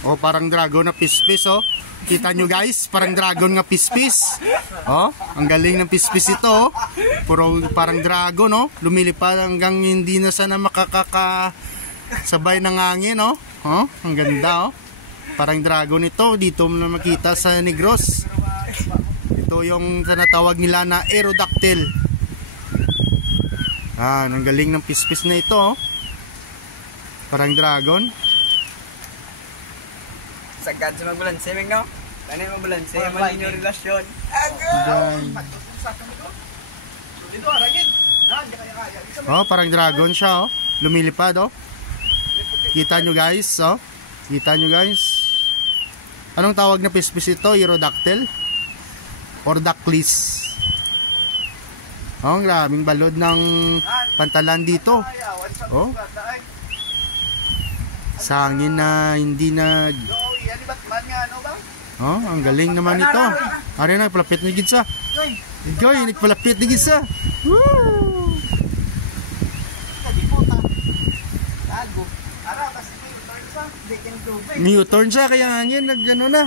Oh, parang dragon na pispis, oh. Kita nyo guys, parang dragon nga pispis. Oh, ang galing ng pispis ito, oh. Puro parang dragon, oh. Lumilipad hanggang hindi na sana makakasabay ng hangin, oh. Oh, ang ganda, oh. Parang dragon ito, dito mo na makita sa Negros. Ito yung tinatawag nila na Aerodactyl. Ah, ang galing ng pispis na ito, oh. Parang dragon. Sagad sa magbalanse, Ming, no? Ano yung magbalanse? Malin yung relasyon. Oh, parang dragon siya, oh. Lumilipad, oh. Kita nyo guys, oh. Kita nyo guys. Anong tawag na pispis ito? Aerodactyl? Or ducklis? Oh, ang grabing balod ng pantalan dito. Oh. Sa hangin na hindi nag... Oh, ang galing naman ito. Ari na, palapit ni Gidsa. Goy, nagpalapit ni Gidsa. Woo! New turn siya, kaya hangin nag ano na.